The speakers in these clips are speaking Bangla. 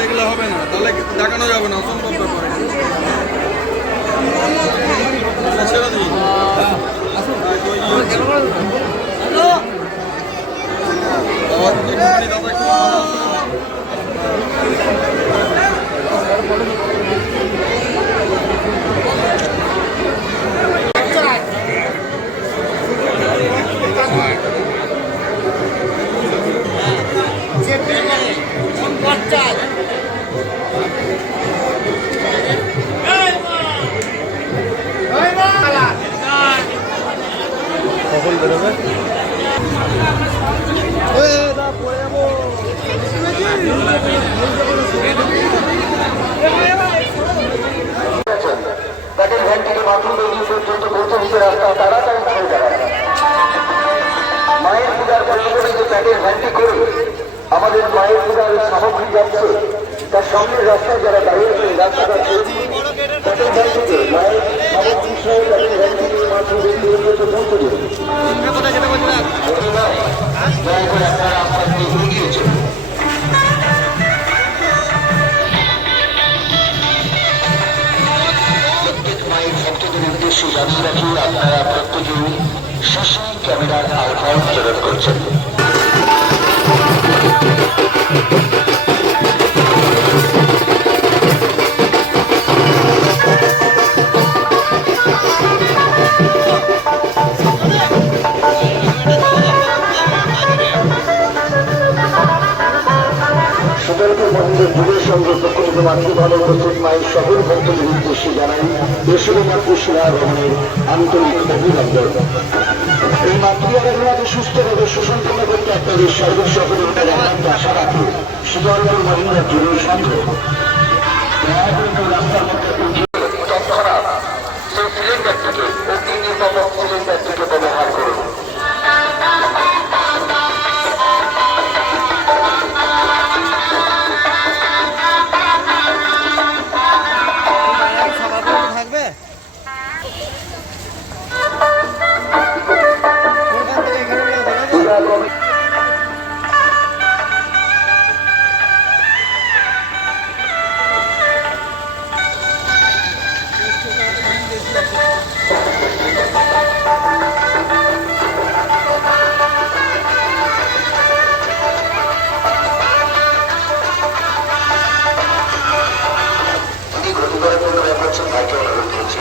দেখলে হবে না, তাহলে দেখানো যাবে না, অসম্ভব ব্যাপার। ছেড়ে দিই কখন বেরোবে? মায়ের পূজার প্রয়োজনে যে প্যাকেট ভ্যানটি করে আমাদের মায়ের পূজার সামগ্রী যাচ্ছে, তার সামনের রাস্তায় যারা দাঁড়িয়ে আছেন রাস্তাঘাট প্যাকেট ভ্যানটিকে মায়ের সামগ্রী সহ প্যাকেট ভ্যানটিকে মাত্র পৌঁছে দেবে। মায়ের ভক্তদের উদ্দেশ্যে জানিয়ে রাখি, আপনারা প্রত্যেকেই সশরীর ক্যামেরার আওতায় নজর করছেন। সুন্দরপুর মন্দিরের যুগের সঙ্গে প্রকৃত মাতৃভাবে উপস্থিত মায়ের সকল ভক্তদের উদ্দেশ্যে জানাই যশোরীনাথ রমণের আন্তরিক অভিনন্দন। এই মাতৃ আরাধনাকে সুস্থভাবে সুসম্পন্ন করতে আপনাদের সর্বের সহযোগিতা জানাতে আশা রাখি সুন্দরপুর মহিলার যুগের সঙ্গে রাস্তার মধ্যে তৎক্ষণাৎ সেই সিলিন্ডারটিকে অগ্নি নির্বাপক সিলিন্ডারটিকে ব্যবহার করুন।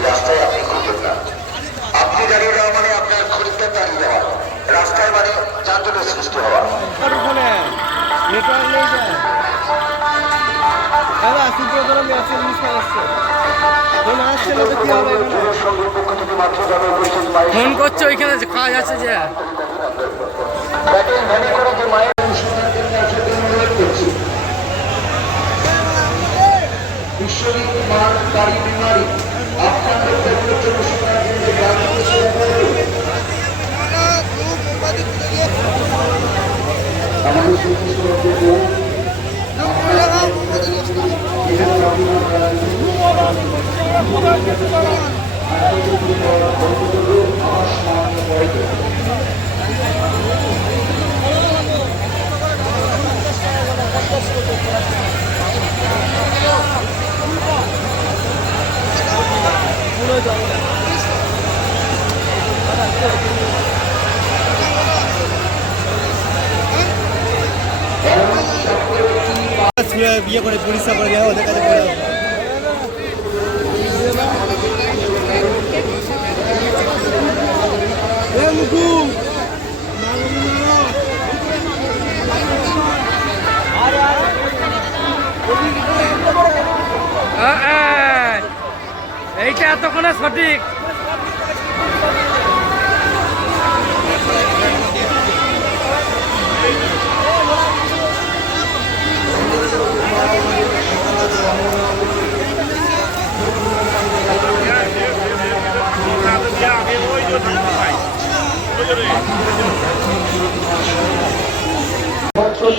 রাস্তায় আপনি ঘুরবেন না, আপনি দাঁড়িয়ে যাওয়া মানে আপনার খরিদ্দার দাঁড়িয়ে যাওয়া, রাস্তায় মানে যানজটের সৃষ্টি হওয়া। ফোন করছে ওইখানে কাজ আছে যে বিশ্বজিৎ মার গাড়ি বিমারি বিয়ে করে পরিষ্কার করে গেলে ওদের কাছে পড়ে এইটা এতক্ষণে সঠিক।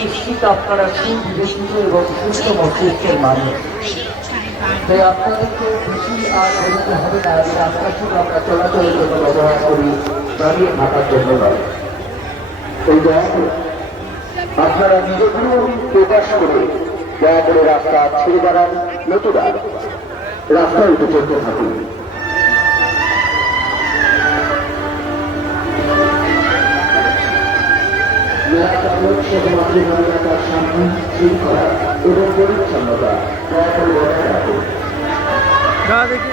নিশ্চিত আপনারা সুবিবেচিত এবং সুস্থ মস্তিষ্কের মানুষ, তাই আপনাদেরকে বেশি আর বলতে হবে না যে আপনার সঙ্গে আমরা চলাচলের জন্য ব্যবহার করি, দাঁড়িয়ে থাকার জন্য নয়। এই দয়া করে আপনারা নিজেগুলো প্রকাশ করে দয়া করে রাস্তা ছেড়ে দাঁড়ান, নতুবা রাস্তায় উঠে চলতে থাকুন। শুধুমাত্র মহিলাটার সামনে শৃঙ্খলা এবং পরিচ্ছন্নতা দয়া করে বজায় রাখুন। দেখি